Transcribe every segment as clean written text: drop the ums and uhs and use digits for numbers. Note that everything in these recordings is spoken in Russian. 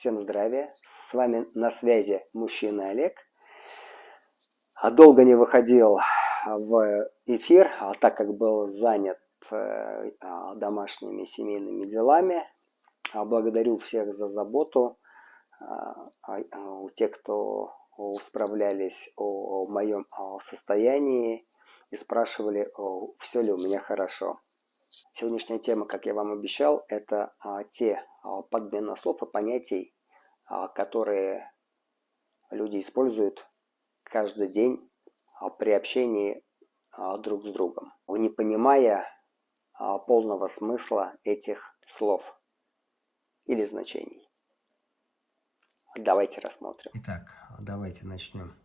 Всем здравия. С вами на связи мужчина Олег. Долго не выходил в эфир, так как был занят домашними семейными делами. Благодарю всех за заботу. Тех, кто справлялись о моем состоянии и спрашивали, все ли у меня хорошо. Сегодняшняя тема, как я вам обещал, это те подмена слов и понятий, которые люди используют каждый день при общении друг с другом, не понимая полного смысла этих слов или значений. Давайте рассмотрим. Итак, давайте начнем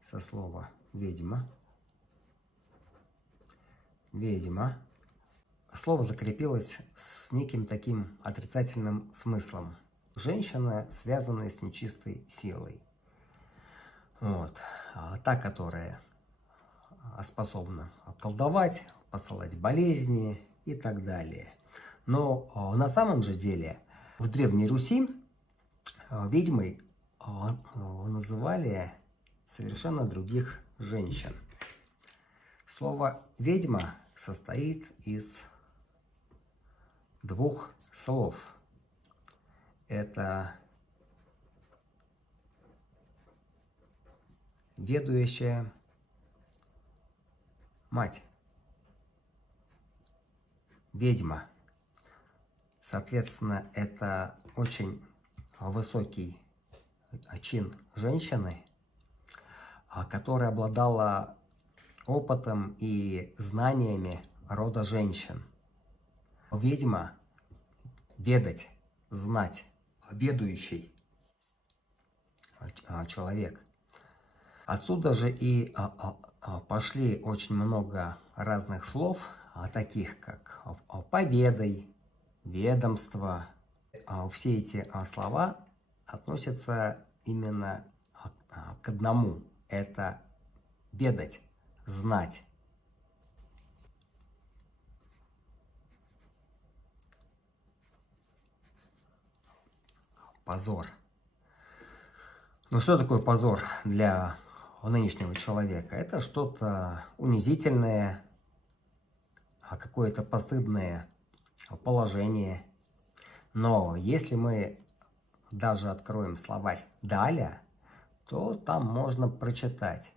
со слова «ведьма». «Ведьма». Слово закрепилось с неким таким отрицательным смыслом. Женщина, связанная с нечистой силой. Вот. Та, которая способна колдовать, посылать болезни и так далее. Но на самом же деле в Древней Руси ведьмой называли совершенно других женщин. Слово «ведьма» состоит из двух слов. Это ведущая мать. Ведьма. Соответственно, это очень высокий чин женщины, которая обладала опытом и знаниями рода женщин. Ведьма – ведать, знать, ведущий человек. Отсюда же и пошли очень много разных слов, таких как поведай, ведомство. Все эти слова относятся именно к одному. Это ведать, знать. Позор. Ну что такое позор для нынешнего человека? Это что-то унизительное, какое-то постыдное положение. Но если мы даже откроем словарь Даля, то там можно прочитать,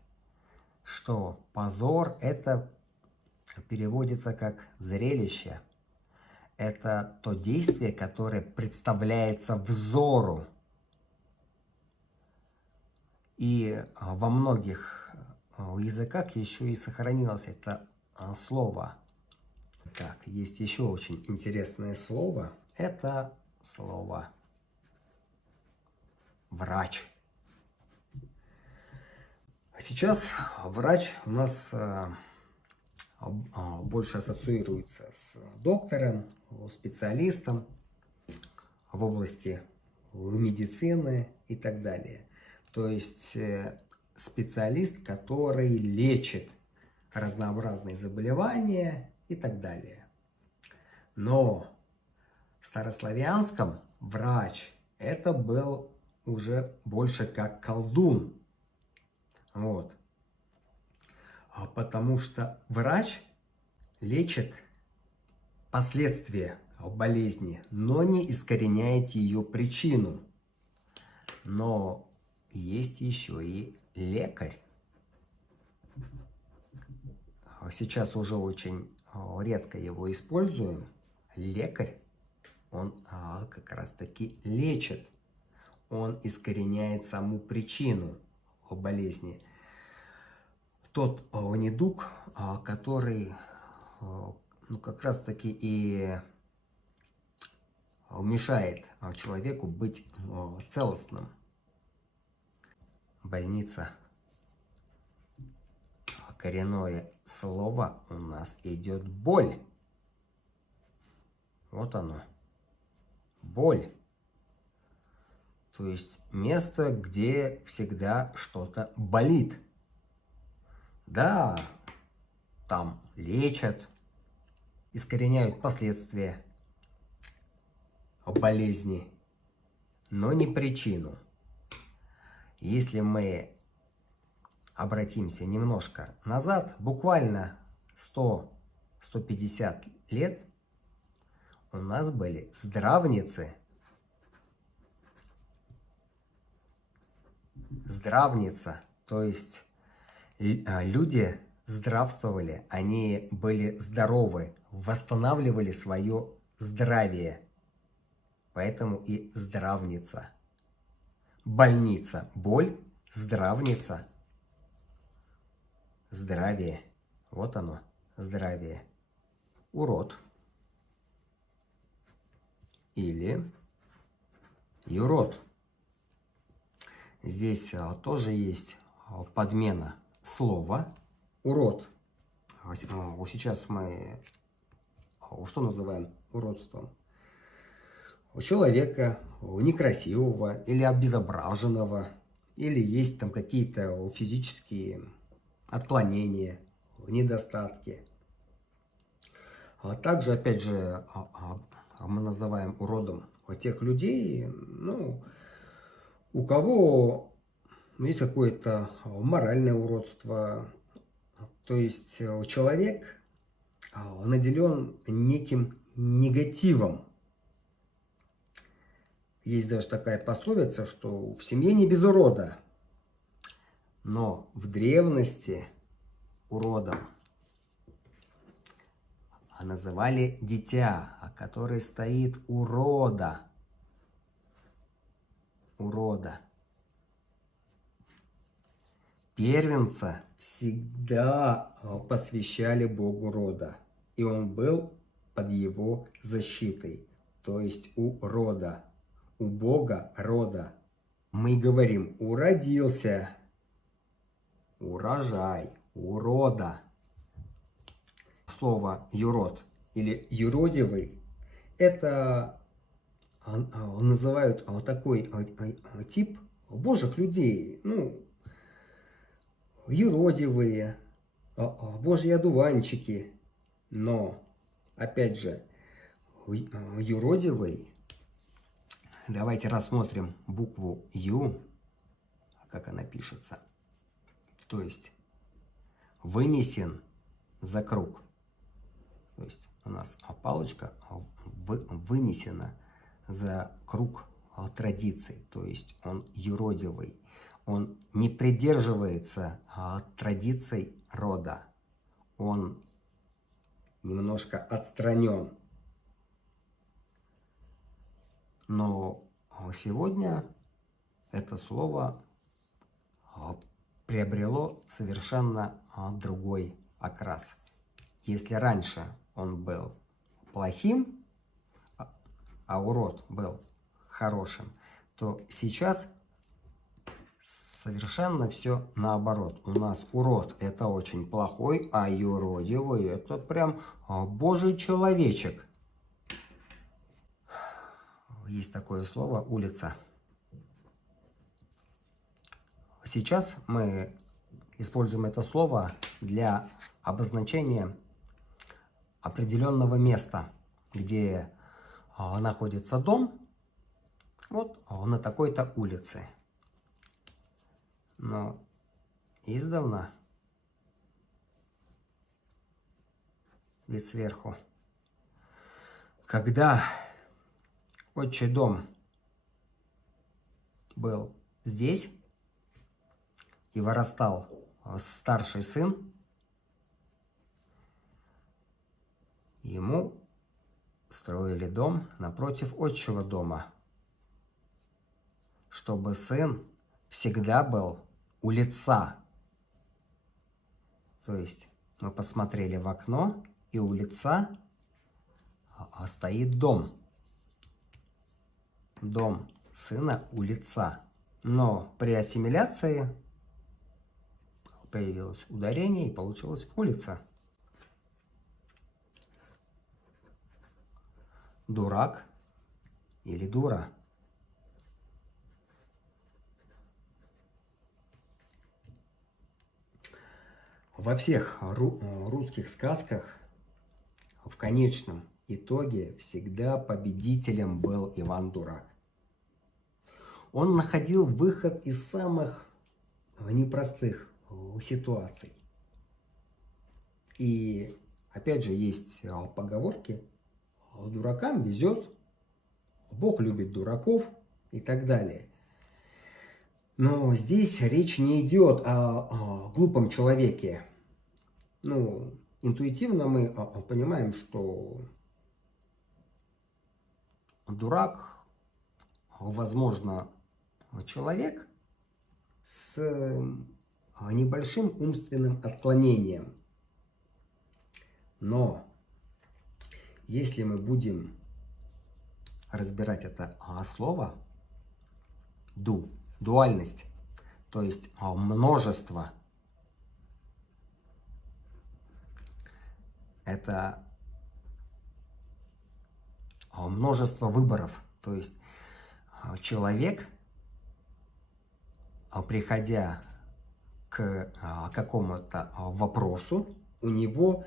что позор это переводится как зрелище. Это то действие, которое представляется взору. И во многих языках еще и сохранилось это слово. Так, есть еще очень интересное слово. Это слово врач. Сейчас врач у нас больше ассоциируется с доктором, специалистом в области медицины и так далее. То есть специалист, который лечит разнообразные заболевания и так далее. Но в старославянском врач это был уже больше как колдун. Вот. Потому что врач лечит последствия болезни, но не искореняет ее причину. Но есть еще и лекарь. Сейчас уже очень редко его используем. Лекарь, он как раз таки лечит. Он искореняет саму причину болезни. Тот недуг, который как раз таки и мешает человеку быть целостным. Больница. Коренное слово у нас идет боль. Вот оно. Боль. То есть место, где всегда что-то болит. Да, там лечат, искореняют последствия болезни. но не причину. Если мы обратимся немножко назад, буквально 100-150 лет, у нас были здравницы. Здравница, то есть люди здравствовали, они были здоровы, восстанавливали свое здравие. Поэтому и здравница. Больница – боль, здравница – здравие. Вот оно, здравие. Урод или юрод. Здесь тоже есть подмена слова урод. Сейчас мы что называем уродством? У человека некрасивого или обезображенного, или есть там какие-то физические отклонения, недостатки. А также, опять же, мы называем уродом тех людей, ну, у кого есть какое-то моральное уродство, то есть человек наделен неким негативом. Есть даже такая пословица, что в семье не без урода. Но в древности уродом называли дитя, который стоит у рода. Урода. Первенца всегда посвящали Богу рода. И он был под его защитой. То есть у рода. У Бога рода. Мы говорим уродился. Урожай. Урода. Слово юрод или юродивый — это называют такой тип божьих людей. Ну, юродивые, божьи одуванчики. Но, опять же, юродивый, давайте рассмотрим букву Ю, как она пишется. То есть вынесен за круг. То есть у нас палочка вынесена за круг традиций. То есть он юродивый. Он не придерживается традиций рода. Он немножко отстранен. Но сегодня это слово приобрело совершенно другой окрас. Если раньше он был плохим, а урод был хорошим, то сейчас совершенно все наоборот. У нас урод — это очень плохой, а юродивый — это прям божий человечек. Есть такое слово улица. Сейчас мы используем это слово для обозначения определенного места, где находится дом, вот на такой-то улице. Но издавна, ведь сверху, когда отчий дом был здесь и вырастал старший сын, ему строили дом напротив отчего дома, чтобы сын всегда был у лица. То есть мы посмотрели в окно, и у лица стоит дом. Дом сына у лица. Но при ассимиляции появилось ударение, и получилось улица. Дурак или дура. Во всех русских сказках в конечном итоге всегда победителем был Иван Дурак. Он находил выход из самых непростых ситуаций. И опять же есть поговорки: дуракам везет, Бог любит дураков и так далее. Но здесь речь не идет о глупом человеке. Ну, интуитивно мы понимаем, что дурак, возможно, человек с небольшим умственным отклонением. Но если мы будем разбирать это слово дуальность, то есть множество, это множество выборов, то есть человек, приходя к какому-то вопросу, у него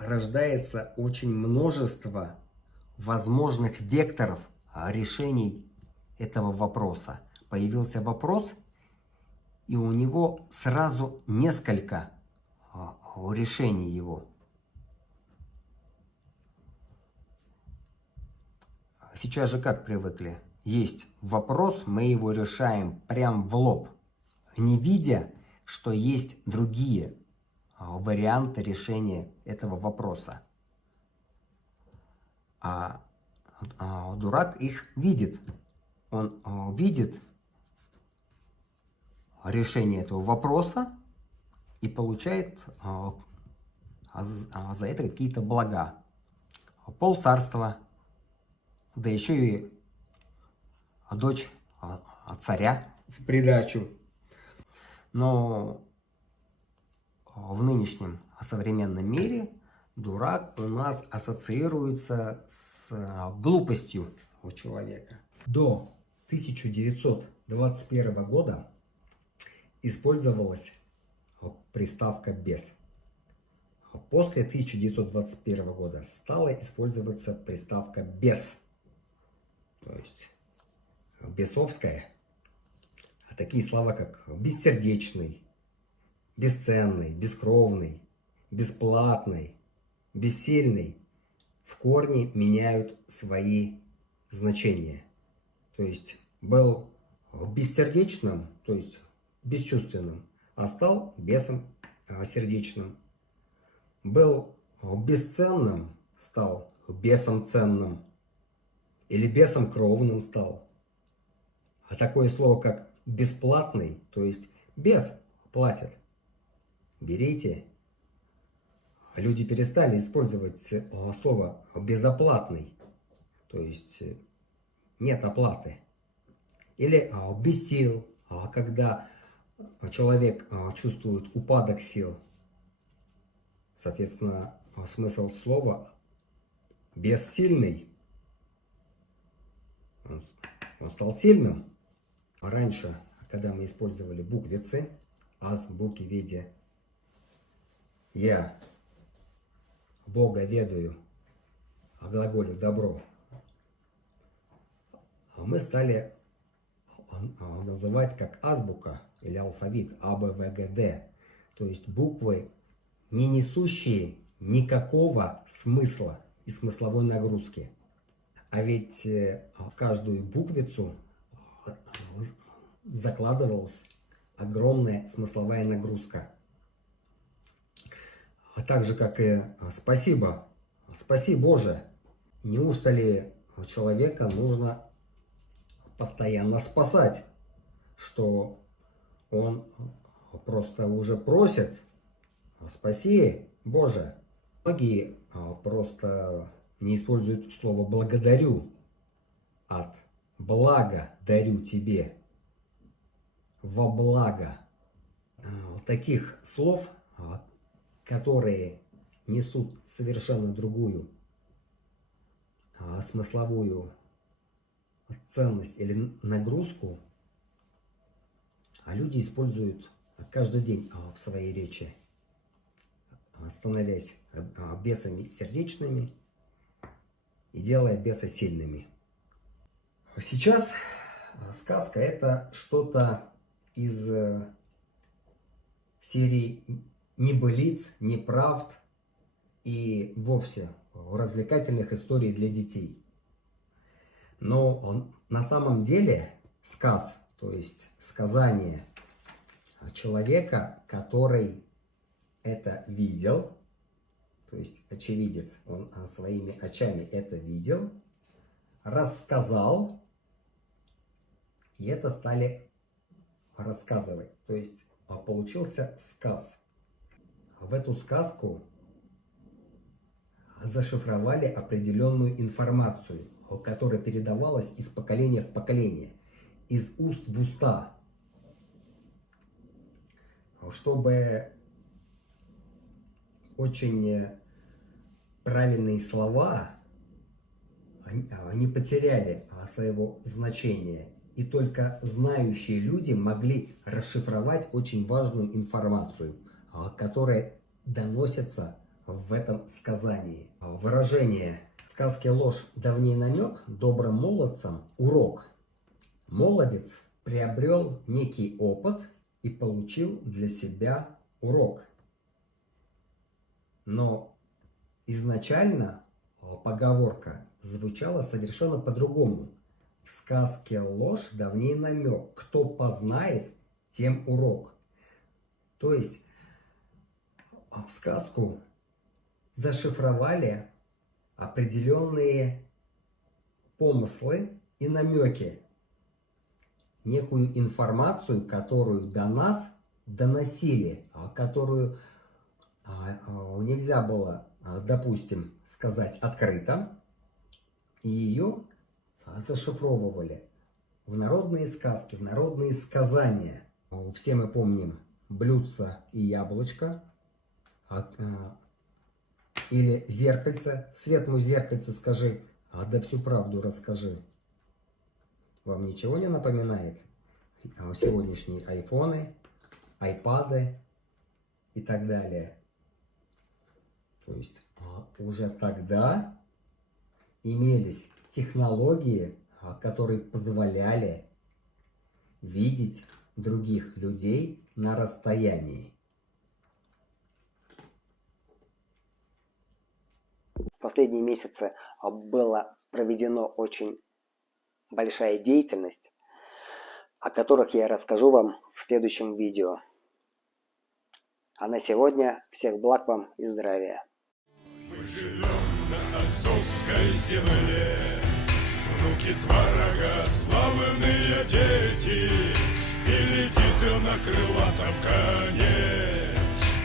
рождается очень множество возможных векторов решений этого вопроса. Появился вопрос, и у него сразу несколько решений его. Сейчас же как привыкли? Есть вопрос, мы его решаем прям в лоб, не видя, что есть другие варианты решения этого вопроса. А дурак их видит. Он видит решение этого вопроса и получает за это какие-то блага. Полцарства, да еще и дочь царя в придачу. Но в нынешнем современном мире дурак у нас ассоциируется с глупостью у человека. До 1921 года использовалась приставка «без». После 1921 года стала использоваться приставка «без», то есть бесовская. А такие слова, как бессердечный, бесценный, бескровный, бесплатный, бессильный, в корне меняют свои значения. То есть был бессердечным, то есть бесчувственным, а стал бесом сердечным. Был бесценным, стал бесом ценным. Или бесом кровным стал. А такое слово, как бесплатный, то есть бес платит. Берите. Люди перестали использовать слово безоплатный, то есть нет оплаты. Или без сил, когда человек чувствует упадок сил. Соответственно, смысл слова бессильный. Он стал сильным. Раньше, когда мы использовали буквицы, азбуки в виде «я Бога ведаю, а глаголю добро», мы стали называть как азбука или алфавит А, Б, В, Г, Д. То есть буквы, не несущие никакого смысла и смысловой нагрузки. А ведь в каждую буквицу закладывалась огромная смысловая нагрузка. А также, как и спасибо, спаси Боже. Неужто ли человека нужно постоянно спасать, что он просто уже просит спаси Боже. Многие просто не используют слово благодарю от блага дарю тебе, во благо. Таких слов, которые несут совершенно другую смысловую ценность или нагрузку, люди используют каждый день в своей речи, становясь бесами сердечными и делая беса сильными. Сейчас Сказка — это что-то из серии небылиц, неправд и вовсе развлекательных историй для детей. Но на самом деле сказ, то есть сказание человека, который это видел, то есть очевидец, он своими очами это видел, рассказал, и это стали рассказывать. То есть получился сказ. В эту сказку зашифровали определенную информацию, которая передавалась из поколения в поколение, из уст в уста, чтобы очень правильные слова не потеряли своего значения. И только знающие люди могли расшифровать очень важную информацию, которая доносится в этом сказании. Выражение «сказки ложь, давней намек, добрым молодцам урок». Молодец приобрел некий опыт и получил для себя урок. Но изначально поговорка звучала совершенно по-другому. В сказке ложь, давней намек. Кто познает, тем урок. То есть в сказку зашифровали определенные помыслы и намеки. Некую информацию, которую до нас доносили, которую нельзя было, допустим, сказать открыто, и ее зашифровывали в народные сказки, в народные сказания. Все мы помним блюдце и яблочко, или зеркальце. Свет, мой зеркальце, скажи, да всю правду расскажи. Вам ничего не напоминает сегодняшние айфоны, айпады и так далее? То есть уже тогда имелись технологии, которые позволяли видеть других людей на расстоянии. В последние месяцы была проведена очень большая деятельность, о которых я расскажу вам в следующем видео. А на сегодня всех благ вам и здравия. Мы живем на отцовской земле, внуки сварога, славные дети, и летит на крылатом коне.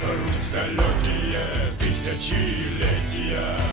Русь далекие тысячи лет.